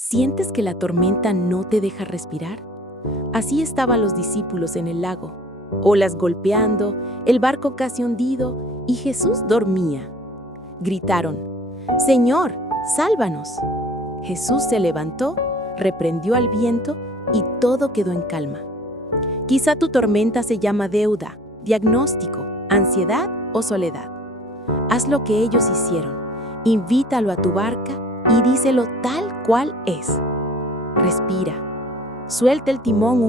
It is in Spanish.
¿Sientes que la tormenta no te deja respirar? Así estaban los discípulos en el lago, olas golpeando, el barco casi hundido y Jesús dormía. Gritaron: «Señor, sálvanos». Jesús se levantó, reprendió al viento y todo quedó en calma. Quizá tu tormenta se llama deuda, diagnóstico, ansiedad o soledad. Haz lo que ellos hicieron. Invítalo a tu barca y díselo tal cual es. Respira. Suelta el timón